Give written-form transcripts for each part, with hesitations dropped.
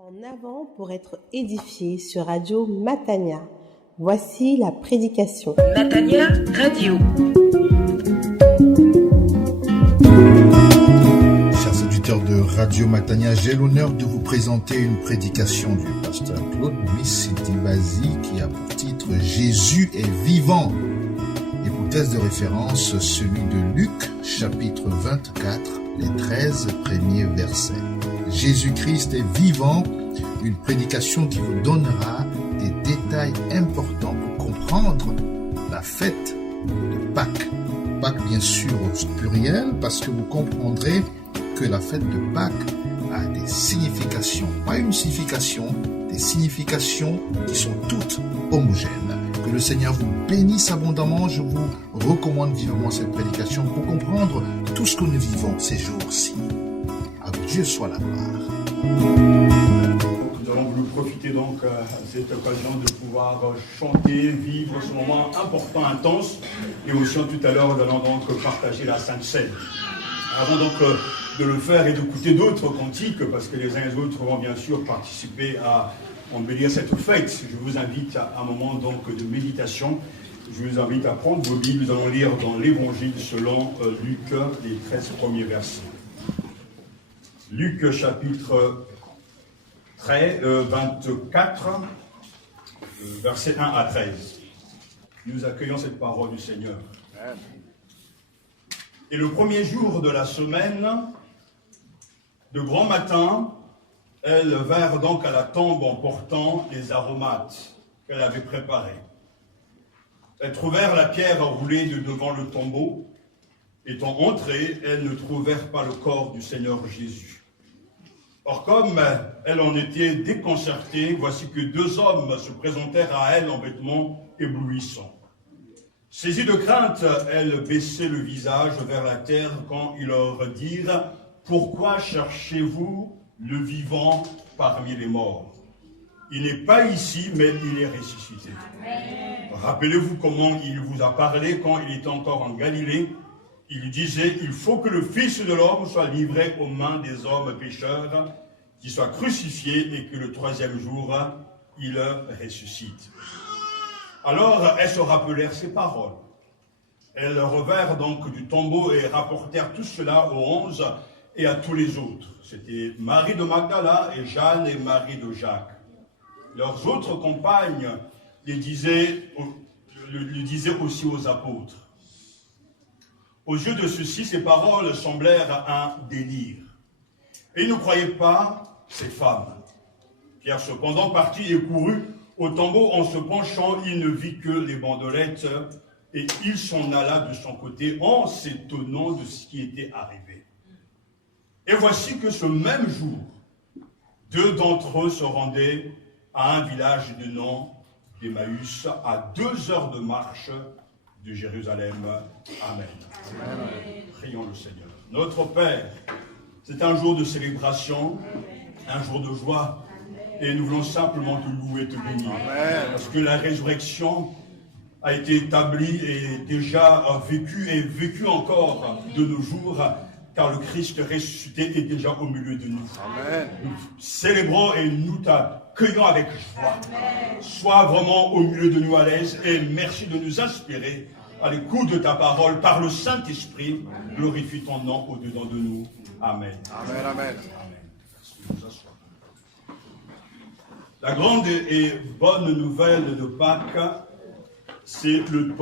En avant pour être édifié sur Radio Matania. Voici la prédication. Matania Radio. Chers auditeurs de Radio Matania, j'ai l'honneur de vous présenter une prédication du pasteur Claude Missiti-Bazi qui a pour titre « Jésus est vivant ». Et pour texte de référence, celui de Luc, chapitre 24, les 13 premiers versets. Jésus-Christ est vivant, une prédication qui vous donnera des détails importants pour comprendre la fête de Pâques. Pâques bien sûr au pluriel parce que vous comprendrez que la fête de Pâques a des significations, pas une signification, des significations qui sont toutes homogènes. Que le Seigneur vous bénisse abondamment, je vous recommande vivement cette prédication pour comprendre tout ce que nous vivons ces jours-ci. À Dieu soit la gloire. Nous allons voulu profiter donc à cette occasion de pouvoir chanter, vivre ce moment important, intense. Et aussi tout à l'heure, nous allons donc partager la Sainte Seine. Avant donc de le faire et d'écouter d'autres cantiques, parce que les uns et les autres vont bien sûr participer à embellir cette fête, je vous invite à un moment donc de méditation. Je vous invite à prendre vos Bibles. Nous allons lire dans l'Évangile selon Luc, les 13 premiers versets. Luc chapitre 24, versets 1 à 13. Nous accueillons cette parole du Seigneur. Et le premier jour de la semaine, de grand matin, elles vinrent donc à la tombe en portant les aromates qu'elle avait préparés. Elles trouvèrent la pierre roulée de devant le tombeau. Étant entrées, elles ne trouvèrent pas le corps du Seigneur Jésus. Or, comme elles en étaient déconcertées, voici que deux hommes se présentèrent à elles en vêtements éblouissants. Saisies de crainte, elles baissaient le visage vers la terre quand ils leur dirent « Pourquoi cherchez-vous le vivant parmi les morts? Il n'est pas ici, mais il est ressuscité. » Rappelez-vous comment il vous a parlé quand il était encore en Galilée. Il disait, il faut que le Fils de l'homme soit livré aux mains des hommes pécheurs, qu'il soit crucifié et que le troisième jour, il ressuscite. Alors, elles se rappelèrent ces paroles. Elles revinrent donc du tombeau et rapportèrent tout cela aux 11 et à tous les autres. C'était Marie de Magdala et Jeanne et Marie de Jacques. Leurs autres compagnes le disaient aussi aux apôtres. Aux yeux de ceux-ci, ces paroles semblèrent un délire. Et ils ne croyaient pas ces femmes. Pierre, cependant, partit et courut au tombeau. En se penchant, il ne vit que les bandelettes et il s'en alla de son côté en s'étonnant de ce qui était arrivé. Et voici que ce même jour, deux d'entre eux se rendaient à un village de nom d'Emmaüs, à 2 heures de marche de Jérusalem. Amen. Amen. Prions le Seigneur. Notre Père, c'est un jour de célébration, un jour de joie, et nous voulons simplement te louer et te bénir. Amen. Parce que la résurrection a été établie et déjà vécue encore de nos jours, car le Christ ressuscité est déjà au milieu de nous. Amen. Nous célébrons et nous t'accueillons avec joie. Amen. Sois vraiment au milieu de nous à l'aise et merci de nous inspirer à l'écoute de ta parole par le Saint-Esprit. Amen. Glorifie ton nom au-dedans de nous. Amen. Amen. Amen. Amen. La grande et bonne nouvelle de Pâques, c'est que le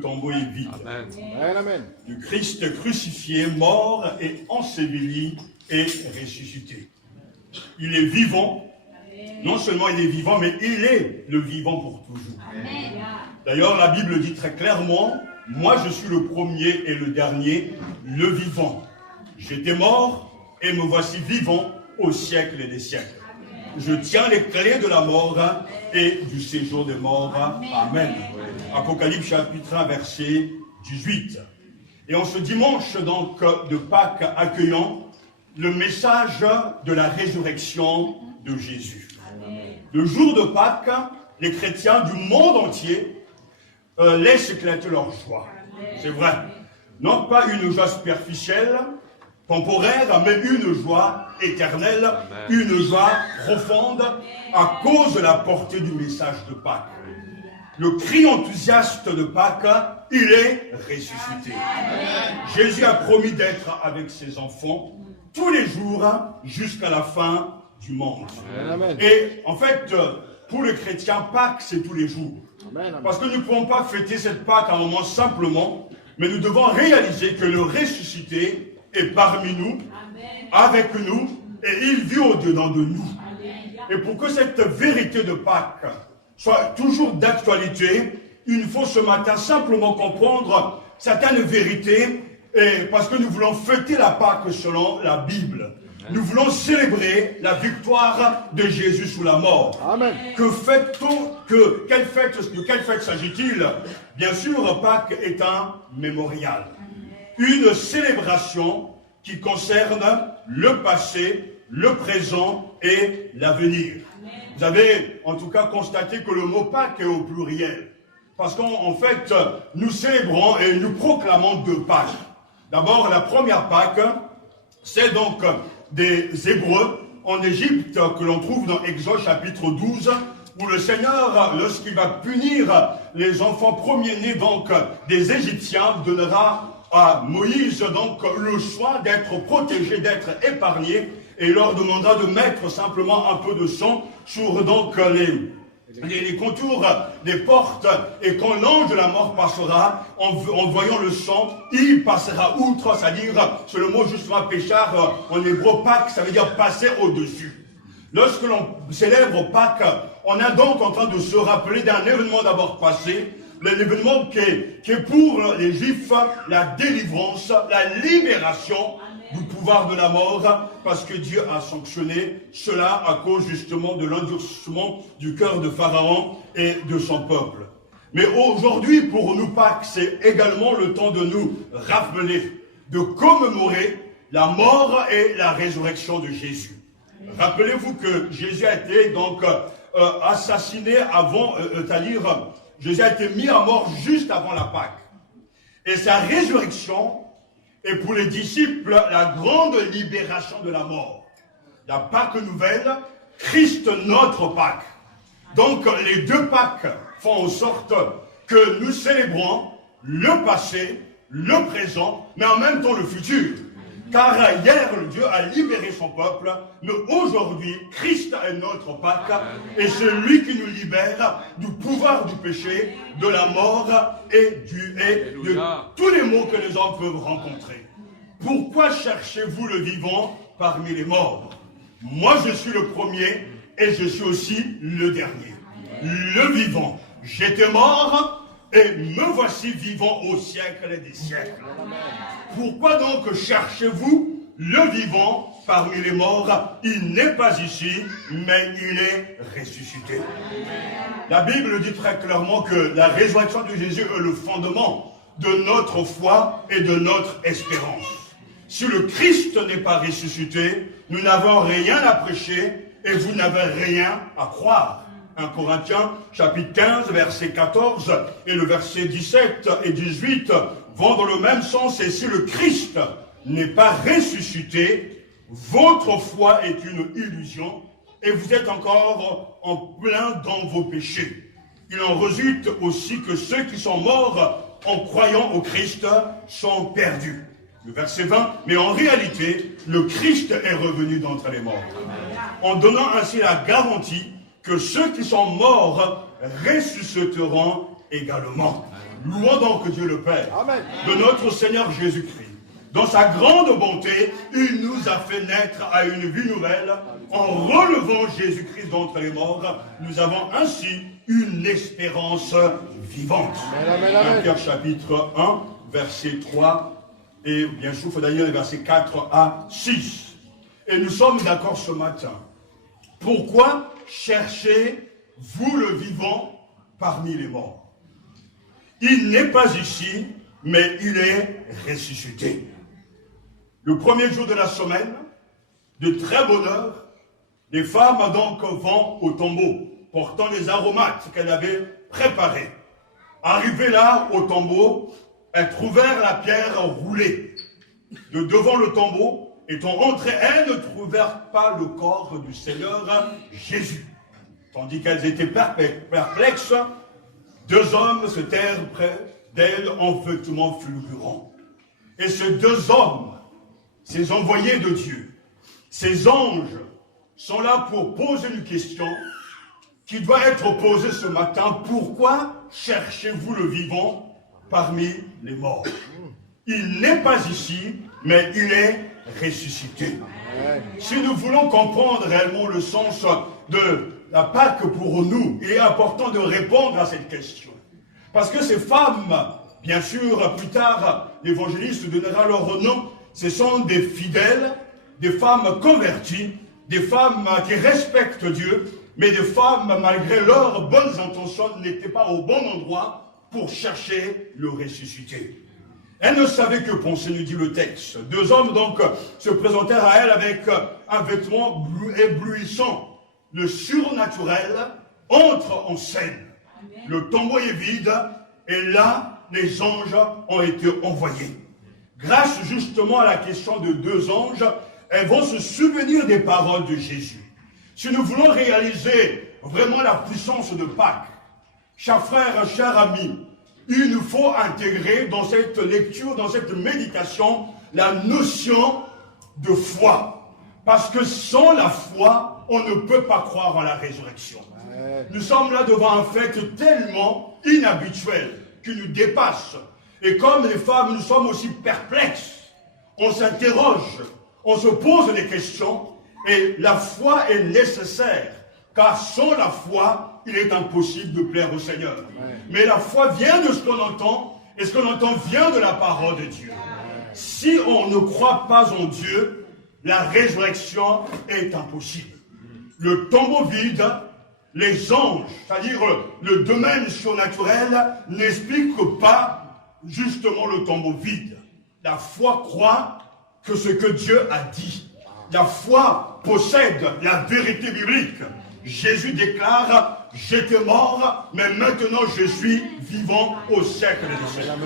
tombeau est vide. Amen. Amen. Du Christ crucifié, mort et enseveli et ressuscité. Il est vivant. Non seulement il est vivant, mais il est le vivant pour toujours. Amen. D'ailleurs, la Bible dit très clairement, moi je suis le premier et le dernier, le vivant. J'étais mort et me voici vivant au siècle des siècles. Je tiens les clés de la mort et du séjour des morts. Amen. Apocalypse chapitre 1, verset 18. Et en ce dimanche donc de Pâques, accueillons le message de la résurrection de Jésus. Le jour de Pâques, les chrétiens du monde entier laissent éclater leur joie. C'est vrai. Non pas une joie superficielle, temporaire, mais une joie éternelle, une joie profonde à cause de la portée du message de Pâques. Le cri enthousiaste de Pâques, il est ressuscité. Jésus a promis d'être avec ses enfants tous les jours jusqu'à la fin du monde. Amen. Et en fait, pour le chrétien, Pâques, c'est tous les jours. Amen. Parce que nous ne pouvons pas fêter cette Pâques à un moment simplement, mais nous devons réaliser que le ressuscité est parmi nous, avec nous, et il vit au-dedans de nous. Et pour que cette vérité de Pâques soit toujours d'actualité, il faut ce matin simplement comprendre certaines vérités, et parce que nous voulons fêter la Pâques selon la Bible. Nous voulons célébrer la victoire de Jésus sous la mort. Amen. De quelle fête s'agit-il? Bien sûr, Pâques est un mémorial. Une célébration qui concerne le passé, le présent et l'avenir. Vous avez en tout cas constaté que le mot Pâques est au pluriel. Parce qu'en fait, nous célébrons et nous proclamons deux Pâques. D'abord, la première Pâques, c'est donc des Hébreux en Égypte que l'on trouve dans Exode chapitre 12, où le Seigneur, lorsqu'il va punir les enfants premiers-nés donc des Égyptiens, donnera à Moïse donc le choix d'être protégé, d'être épargné, et il leur demandera de mettre simplement un peu de sang sur donc les contours des portes, et quand l'ange de la mort passera, en voyant le sang, il passera outre, c'est-à-dire, c'est le mot justement péchard en hébreu, Pâques, ça veut dire passer au-dessus. Lorsque l'on célèbre Pâques, on est donc en train de se rappeler d'un événement d'abord passé, l'événement qui est pour les Juifs la délivrance, la libération du pouvoir de la mort, parce que Dieu a sanctionné cela à cause justement de l'endurcissement du cœur de Pharaon et de son peuple. Mais aujourd'hui, pour nous, Pâques, c'est également le temps de nous rappeler, de commémorer la mort et la résurrection de Jésus. Rappelez-vous que Jésus a été donc assassiné avant, c'est-à-dire Jésus a été mis à mort juste avant la Pâque. Et sa résurrection est pour les disciples la grande libération de la mort. La Pâque nouvelle, Christ notre Pâque. Donc les deux Pâques font en sorte que nous célébrons le passé, le présent, mais en même temps le futur. Car hier, Dieu a libéré son peuple, mais aujourd'hui, Christ est notre Pâque, et c'est lui qui nous libère du pouvoir du péché, de la mort et de tous les maux que les hommes peuvent rencontrer. Pourquoi cherchez-vous le vivant parmi les morts? Moi, je suis le premier et je suis aussi le dernier. Le vivant. J'étais mort et me voici vivant au siècle des siècles. Pourquoi donc cherchez-vous le vivant parmi les morts? Il n'est pas ici, mais il est ressuscité. La Bible dit très clairement que la résurrection de Jésus est le fondement de notre foi et de notre espérance. Si le Christ n'est pas ressuscité, nous n'avons rien à prêcher et vous n'avez rien à croire. 1 Corinthiens, chapitre 15, verset 14 et le verset 17 et 18 vont dans le même sens. Et si le Christ n'est pas ressuscité, votre foi est une illusion et vous êtes encore en plein dans vos péchés. Il en résulte aussi que ceux qui sont morts en croyant au Christ sont perdus. Le verset 20, mais en réalité, le Christ est revenu d'entre les morts, en donnant ainsi la garantie que ceux qui sont morts ressusciteront également. Louons donc Dieu le Père, de notre Seigneur Jésus-Christ. Dans sa grande bonté, il nous a fait naître à une vie nouvelle. En relevant Jésus-Christ d'entre les morts, nous avons ainsi une espérance vivante. 1 Pierre chapitre 1, verset 3, et bien sûr, il faut d'ailleurs les versets 4 à 6. Et nous sommes d'accord ce matin. Pourquoi cherchez-vous le vivant parmi les morts? Il n'est pas ici, mais il est ressuscité. Le premier jour de la semaine, de très bonne heure, les femmes donc vont au tombeau, portant les aromates qu'elles avaient préparés. Arrivées là, au tombeau, elles trouvèrent la pierre roulée. de devant le tombeau, étant entrées, elles ne trouvèrent pas le corps du Seigneur Jésus. Tandis qu'elles étaient perplexes, deux hommes se tinrent près d'elles en vêtements fulgurants. Et ces deux hommes, ces envoyés de Dieu, ces anges, sont là pour poser une question qui doit être posée ce matin. Pourquoi cherchez-vous le vivant parmi les morts? Il n'est pas ici, mais il est ressuscité. Si nous voulons comprendre réellement le sens de la Pâque pour nous, il est important de répondre à cette question. Parce que ces femmes, bien sûr, plus tard, l'évangéliste donnera leur nom, ce sont des fidèles, des femmes converties, des femmes qui respectent Dieu, mais des femmes, malgré leurs bonnes intentions, n'étaient pas au bon endroit pour chercher le ressuscité. Elles ne savaient que penser, nous dit le texte. Deux hommes donc se présentèrent à elle avec un vêtement éblouissant. Le surnaturel entre en scène. Le tombeau est vide et là, les anges ont été envoyés. Grâce justement à la question de deux anges, elles vont se souvenir des paroles de Jésus. Si nous voulons réaliser vraiment la puissance de Pâques, chers frères, chers amis, il nous faut intégrer dans cette lecture, dans cette méditation, la notion de foi. Parce que sans la foi, on ne peut pas croire en la résurrection. Nous sommes là devant un fait tellement inhabituel qui nous dépasse. Et comme les femmes, nous sommes aussi perplexes. On s'interroge, on se pose des questions. Et la foi est nécessaire. Car sans la foi, il est impossible de plaire au Seigneur. Mais la foi vient de ce qu'on entend. Et ce qu'on entend vient de la parole de Dieu. Si on ne croit pas en Dieu, la résurrection est impossible. Le tombeau vide, les anges, c'est-à-dire le domaine surnaturel, n'explique pas justement le tombeau vide. La foi croit que ce que Dieu a dit. La foi possède la vérité biblique. Jésus déclare, j'étais mort, mais maintenant je suis vivant au siècle des siècles.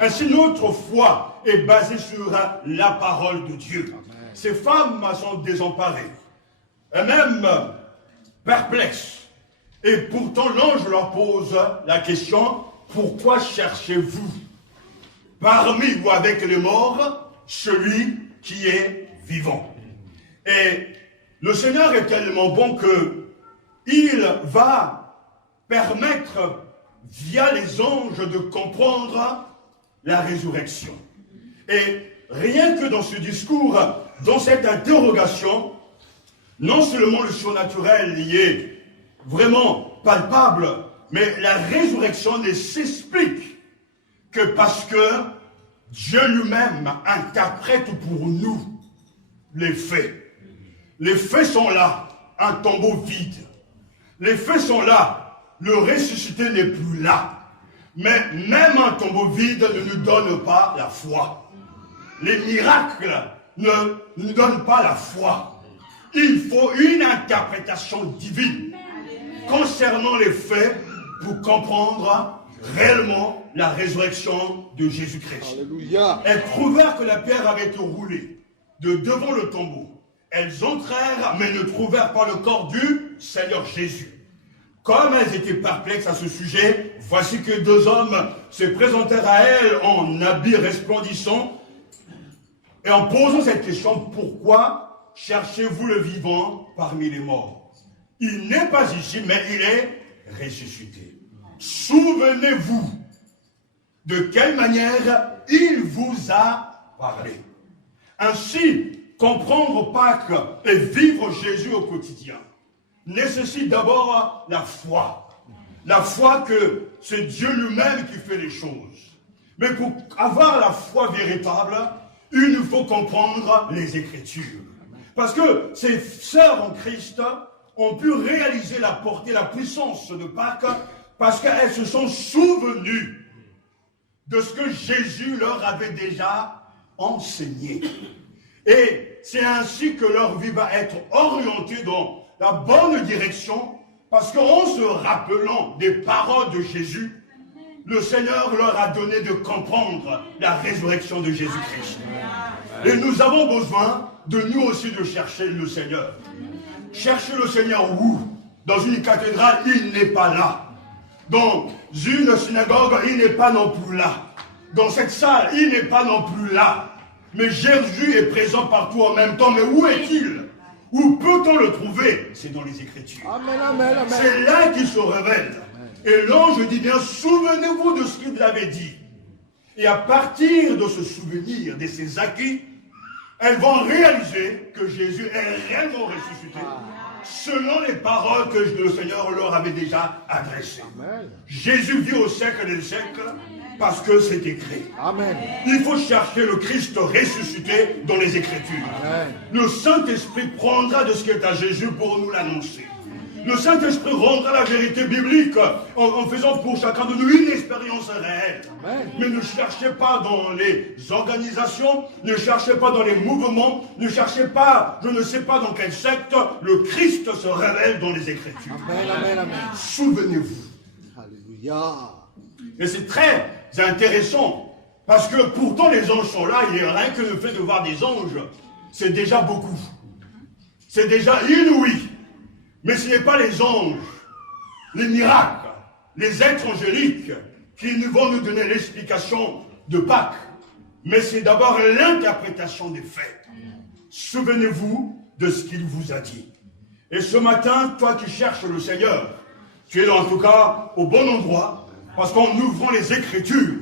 Ainsi notre foi est basée sur la parole de Dieu. Ces femmes sont désemparées, elles-mêmes perplexes. Et pourtant l'ange leur pose la question, pourquoi cherchez-vous parmi ou avec les morts celui qui est vivant? Et le Seigneur est tellement bon que il va permettre, via les anges, de comprendre la résurrection. Et rien que dans ce discours, dans cette interrogation, non seulement le surnaturel y est vraiment palpable, mais la résurrection ne s'explique que parce que Dieu lui-même interprète pour nous les faits. Les faits sont là, un tombeau vide. Les faits sont là, le ressuscité n'est plus là. Mais même un tombeau vide ne nous donne pas la foi. Les miracles ne nous donnent pas la foi. Il faut une interprétation divine concernant les faits pour comprendre réellement la résurrection de Jésus-Christ. Elles trouvèrent que la pierre avait été roulée de devant le tombeau. Elles entrèrent, mais ne trouvèrent pas le corps du Seigneur Jésus. Comme elles étaient perplexes à ce sujet, voici que deux hommes se présentèrent à elles en habits resplendissants et en posant cette question, pourquoi cherchez-vous le vivant parmi les morts? Il n'est pas ici, mais il est ressuscité. Souvenez-vous de quelle manière il vous a parlé. Ainsi, comprendre Pâques et vivre Jésus au quotidien nécessite d'abord la foi. La foi que c'est Dieu lui-même qui fait les choses. Mais pour avoir la foi véritable, il nous faut comprendre les Écritures. Parce que ces sœurs en Christ ont pu réaliser la portée, la puissance de Pâques, parce qu'elles se sont souvenues de ce que Jésus leur avait déjà enseigné. Et c'est ainsi que leur vie va être orientée dans la bonne direction, parce qu'en se rappelant des paroles de Jésus, le Seigneur leur a donné de comprendre la résurrection de Jésus-Christ. Et nous avons besoin de nous aussi de chercher le Seigneur. Chercher le Seigneur où? Dans une cathédrale, il n'est pas là. Dans une synagogue, il n'est pas non plus là. Dans cette salle, il n'est pas non plus là. Mais Jésus est présent partout en même temps. Mais où est-il? Où peut-on le trouver? C'est dans les Écritures. Amen, amen, amen. C'est là qu'il se révèle. Et l'ange dit bien, souvenez-vous de ce qu'il avait dit. Et à partir de ce souvenir, de ces acquis, elles vont réaliser que Jésus est réellement ressuscité, selon les paroles que le Seigneur leur avait déjà adressées. Amen. Jésus vit au siècle des siècles parce que c'est écrit. Amen. Il faut chercher le Christ ressuscité dans les Écritures. Amen. Le Saint-Esprit prendra de ce qui est à Jésus pour nous l'annoncer. Le Saint-Esprit rendra la vérité biblique en faisant pour chacun de nous une expérience réelle. Amen. Mais ne cherchez pas dans les organisations, ne cherchez pas dans les mouvements, ne cherchez pas, je ne sais pas dans quelle secte, le Christ se révèle dans les Écritures. Amen, amen, amen. Souvenez-vous. Alléluia. Et c'est très intéressant, parce que pourtant les anges sont là, il n'y a rien que le fait de voir des anges, c'est déjà beaucoup. C'est déjà inouï. Mais ce n'est pas les anges, les miracles, les êtres angéliques qui vont nous donner l'explication de Pâques. Mais c'est d'abord l'interprétation des faits. Souvenez-vous de ce qu'il vous a dit. Et ce matin, toi qui cherches le Seigneur, tu es en tout cas au bon endroit, parce qu'en ouvrant les Écritures,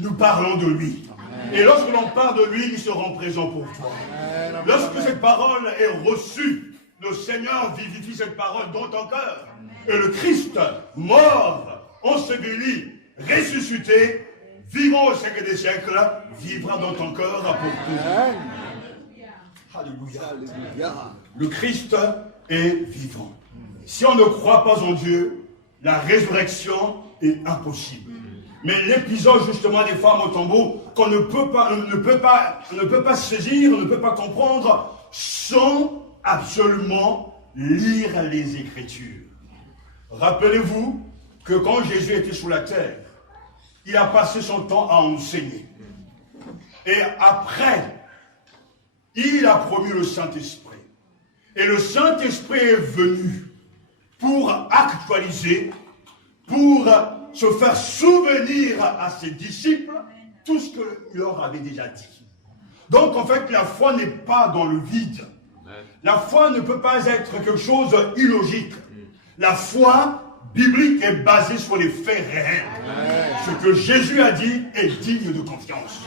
nous parlons de lui. Et lorsque l'on parle de lui, il se rend présent pour toi. Lorsque cette parole est reçue, le Seigneur vivifie cette parole dans ton cœur. Et le Christ, mort, enseveli, ressuscité, vivant au siècle des siècles, vivra dans ton cœur pour toujours. Alléluia. Alléluia. Le Christ est vivant. Si on ne croit pas en Dieu, la résurrection est impossible. Mais l'épisode justement des femmes au tombeau, qu'on ne peut pas saisir, on ne peut pas comprendre, sans absolument lire les Écritures. Rappelez-vous que quand Jésus était sous la terre, il a passé son temps à enseigner. Et après, il a promis le Saint-Esprit. Et le Saint-Esprit est venu pour actualiser, pour se faire souvenir à ses disciples tout ce qu'il leur avait déjà dit. Donc en fait, la foi n'est pas dans le vide. La foi ne peut pas être quelque chose d'illogique. La foi biblique est basée sur les faits réels. Ce que Jésus a dit est digne de confiance.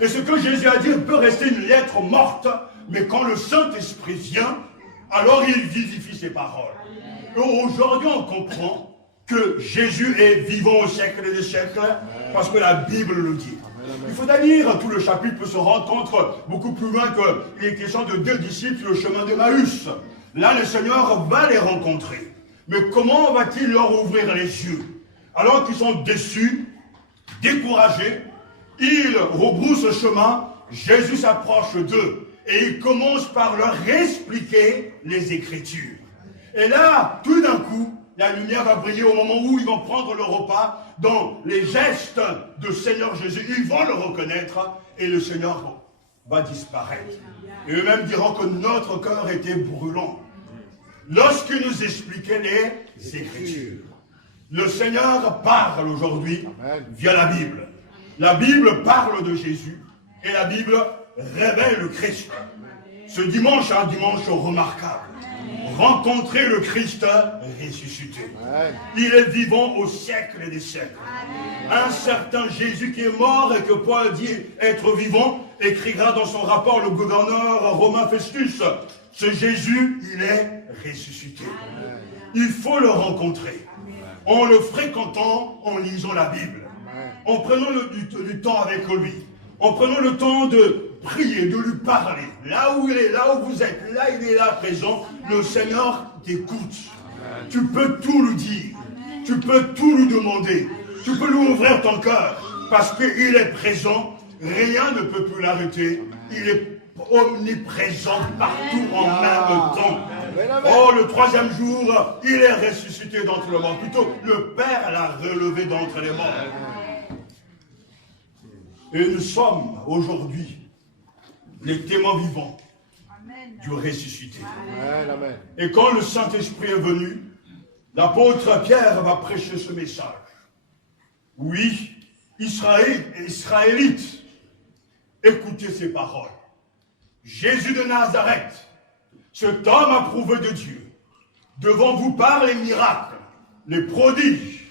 Et ce que Jésus a dit peut rester une lettre morte, mais quand le Saint-Esprit vient, alors il vivifie ses paroles. Et aujourd'hui, on comprend que Jésus est vivant au siècle des siècles, parce que la Bible le dit. Il faut lire tout le chapitre pour se rendre compte beaucoup plus loin qu'il est question de deux disciples, le chemin d'Emmaüs. Là, le Seigneur va les rencontrer. Mais comment va-t-il leur ouvrir les yeux? Alors qu'ils sont déçus, découragés, ils rebroussent le chemin, Jésus s'approche d'eux et il commence par leur expliquer les Écritures. Et là, tout d'un coup, la lumière va briller au moment où ils vont prendre le repas. Dans les gestes de Seigneur Jésus, ils vont le reconnaître et le Seigneur va disparaître. Et eux-mêmes diront que notre cœur était brûlant lorsqu'il nous expliquait les Écritures. Le Seigneur parle aujourd'hui via la Bible. La Bible parle de Jésus et la Bible révèle le Christ. Ce dimanche est un dimanche remarquable. Rencontrer le Christ ressuscité. Il est vivant au siècle des siècles. Un certain Jésus qui est mort et que Paul dit être vivant, écrira dans son rapport le gouverneur romain Festus. Ce Jésus, il est ressuscité. Il faut le rencontrer. En le fréquentant, en lisant la Bible. En prenant du temps avec lui. En prenant le temps de prier, de lui parler. Là où il est, là où vous êtes, là il est là présent, le Seigneur t'écoute. Tu peux tout lui dire. Tu peux tout lui demander. Tu peux lui ouvrir ton cœur. Parce qu'il est présent, rien ne peut plus l'arrêter. Il est omniprésent partout en même temps. Oh, le troisième jour, il est ressuscité d'entre les morts. Plutôt, le Père l'a relevé d'entre les morts. Et nous sommes aujourd'hui les témoins vivants du ressuscité. Amen, amen. Et quand le Saint-Esprit est venu, l'apôtre Pierre va prêcher ce message. Oui, Israélites, écoutez ces paroles. Jésus de Nazareth, cet homme approuvé de Dieu, devant vous par les miracles, les prodiges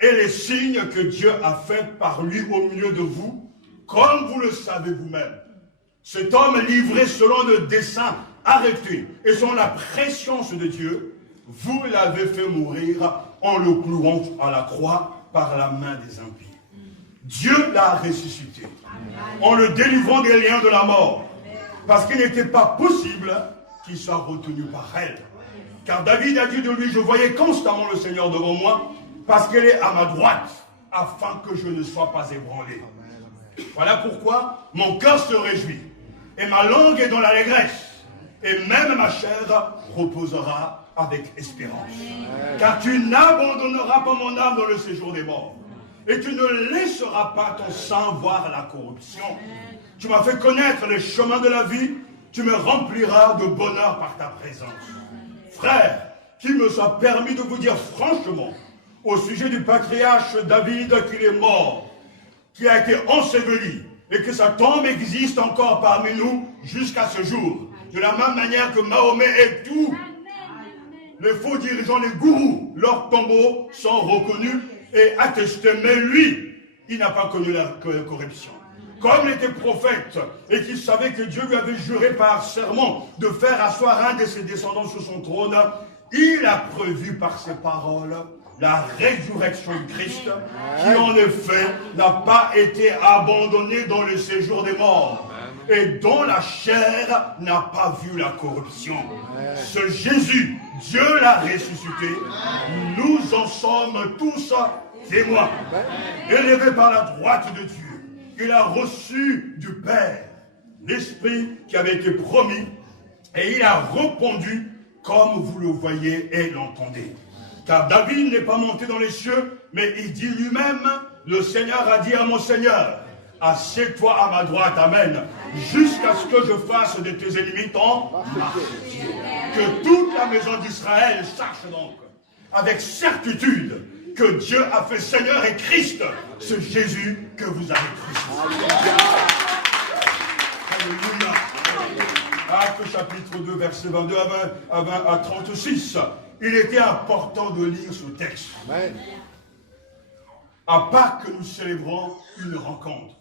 et les signes que Dieu a fait par lui au milieu de vous, comme vous le savez vous-même. Cet homme livré selon le dessein arrêté et selon la préscience de Dieu, vous l'avez fait mourir en le clouant à la croix par la main des impies. Dieu l'a ressuscité en le délivrant des liens de la mort, parce qu'il n'était pas possible qu'il soit retenu par elle. Car David a dit de lui, je voyais constamment le Seigneur devant moi, parce qu'elle est à ma droite, afin que je ne sois pas ébranlé. Voilà pourquoi mon cœur se réjouit, et ma langue est dans l'allégresse, et même ma chair reposera avec espérance. Car tu n'abandonneras pas mon âme dans le séjour des morts, et tu ne laisseras pas ton sang voir la corruption. Tu m'as fait connaître les chemins de la vie, tu me rempliras de bonheur par ta présence. Frères, qu'il me soit permis de vous dire franchement, au sujet du patriarche David, qu'il est mort, qui a été enseveli, et que sa tombe existe encore parmi nous jusqu'à ce jour. De la même manière que Mahomet et tous les faux dirigeants, les gourous, leurs tombeaux sont reconnus et attestés. Mais lui, il n'a pas connu la corruption. Comme il était prophète et qu'il savait que Dieu lui avait juré par serment de faire asseoir un de ses descendants sur son trône, il a prévu par ses paroles la résurrection de Christ, qui en effet n'a pas été abandonné dans le séjour des morts et dont la chair n'a pas vu la corruption. Ce Jésus, Dieu l'a ressuscité, nous en sommes tous témoins. Élevé par la droite de Dieu, il a reçu du Père l'Esprit qui avait été promis, et il a répondu comme vous le voyez et l'entendez. Car David n'est pas monté dans les cieux, mais il dit lui-même, le Seigneur a dit à mon Seigneur, assieds-toi à ma droite, amen, jusqu'à ce que je fasse de tes ennemis ton marche. Que toute la maison d'Israël sache donc, avec certitude, que Dieu a fait Seigneur et Christ, ce Jésus que vous avez crucifié. Alléluia. Actes chapitre 2, verset 22 à 36. Il était important de lire ce texte. Amen. À part que nous célébrons une rencontre.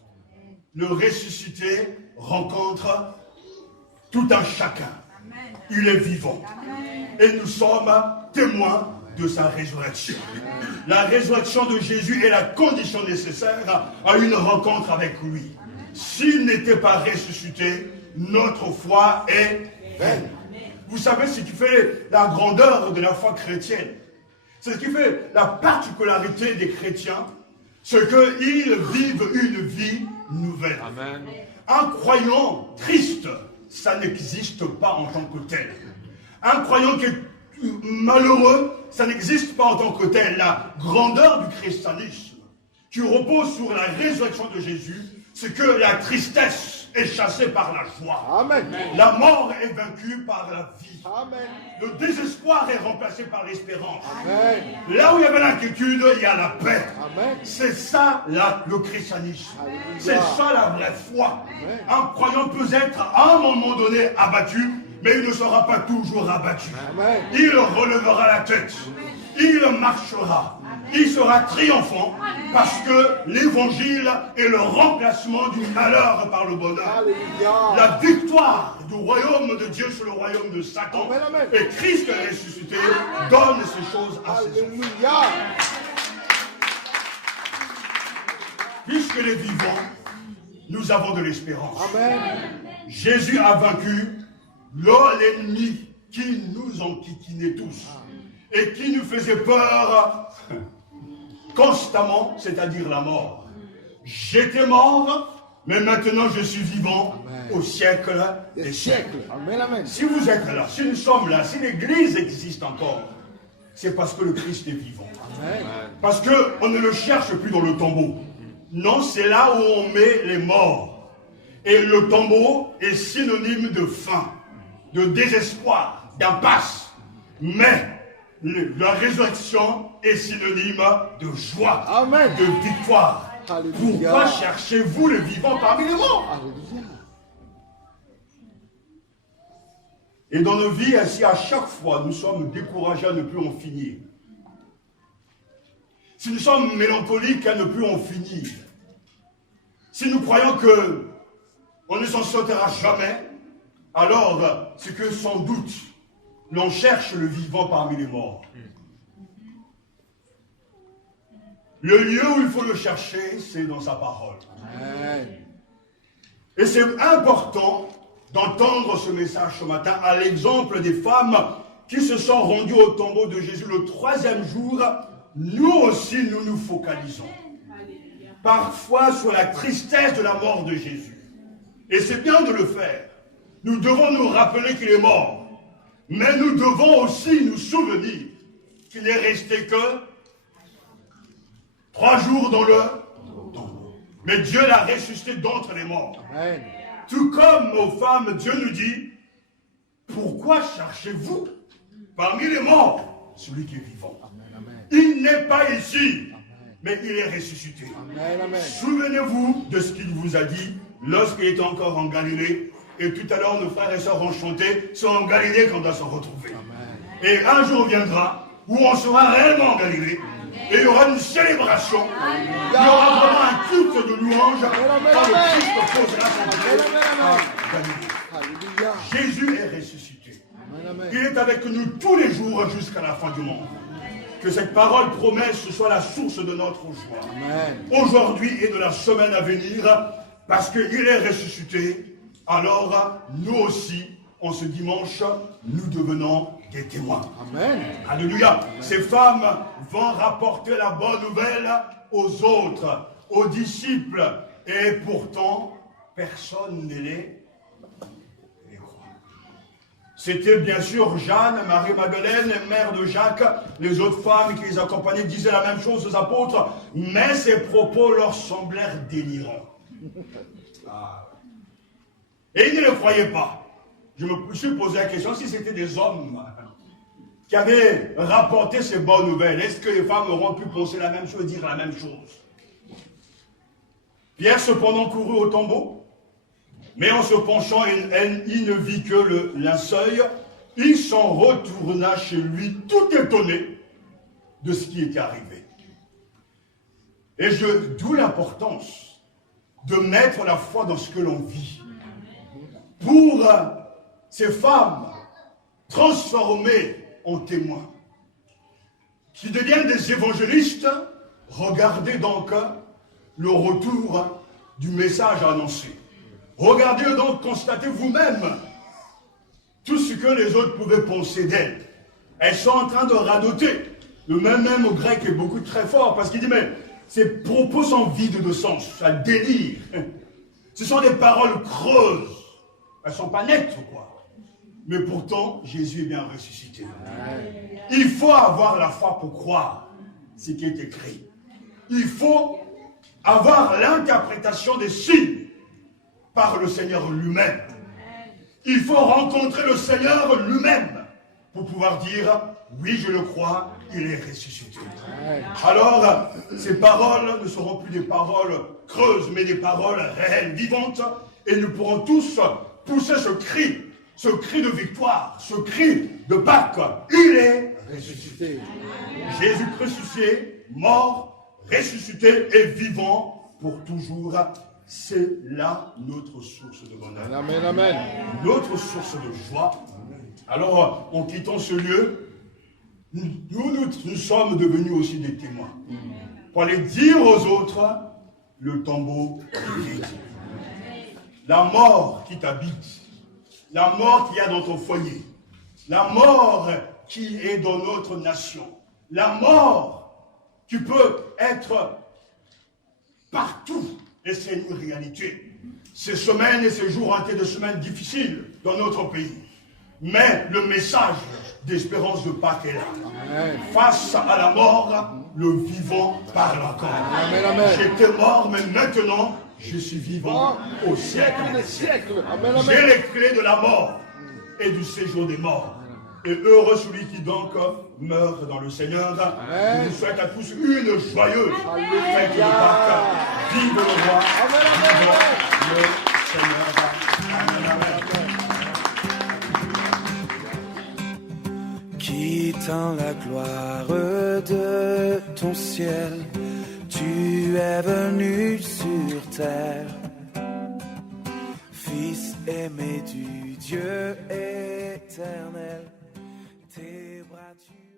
Le ressuscité rencontre tout un chacun. Il est vivant. Et nous sommes témoins de sa résurrection. La résurrection de Jésus est la condition nécessaire à une rencontre avec lui. S'il n'était pas ressuscité, notre foi est vaine. Vous savez ce qui fait la grandeur de la foi chrétienne? C'est ce qui fait la particularité des chrétiens, c'est qu'ils vivent une vie nouvelle. Amen. Un croyant triste, ça n'existe pas en tant que tel. Un croyant qui est malheureux, ça n'existe pas en tant que tel. La grandeur du christianisme, qui repose sur la résurrection de Jésus, c'est que la tristesse est chassée par la joie. Amen. La mort est vaincue par la vie. Amen. Le désespoir est remplacé par l'espérance. Amen. Là où il y avait l'inquiétude, il y a la paix. Amen. C'est ça le christianisme. Alléluia. C'est ça la vraie foi. Amen. Un croyant peut être à un moment donné abattu, mais il ne sera pas toujours abattu. Amen. Il relèvera la tête. Il marchera. Il sera triomphant parce que l'évangile est le remplacement du malheur par le bonheur. Alléluia. La victoire du royaume de Dieu sur le royaume de Satan. Amen, amen. Et Christ est ressuscité donne ces choses à ses enfants. Alléluia. Puisque les vivants, nous avons de l'espérance. Amen. Jésus a vaincu l'ennemi qui nous enquiquinait tous et qui nous faisait peur constamment, c'est-à-dire la mort. J'étais mort, mais maintenant je suis vivant. Amen. Au siècle des siècles. Amen, amen. Si vous êtes là, si nous sommes là, si l'Église existe encore, c'est parce que le Christ est vivant. Amen. Parce qu'on ne le cherche plus dans le tombeau. Non, c'est là où on met les morts. Et le tombeau est synonyme de faim, de désespoir, d'impasse. Mais la résurrection est synonyme de joie, Amen. de victoire. Alléluia. Pourquoi cherchez-vous le vivant parmi les morts? Alléluia. Et dans nos vies, ainsi, à chaque fois, nous sommes découragés à ne plus en finir. Si nous sommes mélancoliques à ne plus en finir, si nous croyons que on ne s'en sortira jamais, alors c'est que sans doute l'on cherche le vivant parmi les morts. Le lieu où il faut le chercher, c'est dans sa parole. Amen. Et c'est important d'entendre ce message ce matin à l'exemple des femmes qui se sont rendues au tombeau de Jésus le 3e jour. Nous aussi, nous nous focalisons parfois sur la tristesse de la mort de Jésus. Et c'est bien de le faire. Nous devons nous rappeler qu'il est mort. Mais nous devons aussi nous souvenir qu'il n'est resté que 3 jours dans le tombeau. Mais Dieu l'a ressuscité d'entre les morts. Amen. Tout comme aux femmes, Dieu nous dit, pourquoi cherchez-vous parmi les morts celui qui est vivant? Amen. Il n'est pas ici, mais il est ressuscité. Amen. Amen. Souvenez-vous de ce qu'il vous a dit lorsqu'il était encore en Galilée. Et tout à l'heure, nos frères et sœurs ont chanté, c'est en Galilée qu'on doit se retrouver. Amen. Et un jour viendra où on sera réellement en Galilée. Et il y aura une célébration. Il y aura vraiment un culte de louange quand le Christ posera son pied en Galilée. Alléluia. Jésus est ressuscité. Amen. Amen. Il est avec nous tous les jours jusqu'à la fin du monde. Que cette parole promesse soit la source de notre joie. Amen. Aujourd'hui et de la semaine à venir, parce qu'il est ressuscité, alors nous aussi, en ce dimanche, nous devenons des témoins. Amen. Alléluia. Ces femmes vont rapporter la bonne nouvelle aux autres, aux disciples. Et pourtant, personne ne les croit. C'était bien sûr Jeanne, Marie-Madeleine, mère de Jacques. Les autres femmes qui les accompagnaient disaient la même chose aux apôtres. Mais ces propos leur semblèrent délirants. Et ils ne le croyaient pas. Je me suis posé la question, si c'était des hommes qui avaient rapporté ces bonnes nouvelles, est-ce que les femmes auront pu penser la même chose et dire la même chose? Pierre cependant courut au tombeau, mais en se penchant, il ne vit que le linceul. Il s'en retourna chez lui tout étonné de ce qui était arrivé. Et d'où l'importance de mettre la foi dans ce que l'on vit. Pour ces femmes transformées en témoins, qui deviennent des évangélistes, regardez donc le retour du message annoncé. Regardez donc, constatez vous-même tout ce que les autres pouvaient penser d'elles. Elles sont en train de radoter. Le même au grec est beaucoup très fort, parce qu'il dit, mais ces propos sont vides de sens, ça délire. Ce sont des paroles creuses. Elles ne sont pas nettes, quoi. Mais pourtant, Jésus est bien ressuscité. Il faut avoir la foi pour croire ce qui est écrit. Il faut avoir l'interprétation des signes par le Seigneur lui-même. Il faut rencontrer le Seigneur lui-même pour pouvoir dire, oui, je le crois, il est ressuscité. Alors, ces paroles ne seront plus des paroles creuses, mais des paroles réelles, vivantes, et nous pourrons tous pousser ce cri de victoire, ce cri de Pâques. Il est ressuscité. Jésus ressuscité, mort, ressuscité et vivant pour toujours. C'est là notre source de bonheur. Amen, amen. Notre source de joie. Alors, en quittant ce lieu, nous sommes devenus aussi des témoins. Pour aller dire aux autres, le tombeau est vide. La mort qui t'habite, la mort qu'il y a dans ton foyer, la mort qui est dans notre nation, la mort qui peut être partout, et c'est une réalité. Ces semaines et ces jours ont été des semaines difficiles dans notre pays. Mais le message d'espérance de Pâques est là. Amen. Face à la mort, le vivant parle encore. Amen, amen. J'étais mort, mais maintenant, je suis vivant au siècle des siècles. Amen, J'ai amen. les clés de la mort et du séjour des morts. Et heureux celui qui donc meurt dans le Seigneur. Amen. Je vous souhaite à tous une joyeuse fête de Pâques. Vive le roi, vive le Seigneur. Amen, amen. Quittant la gloire de ton ciel, tu es venu sur terre. Fils aimé du Dieu éternel, tes bras tu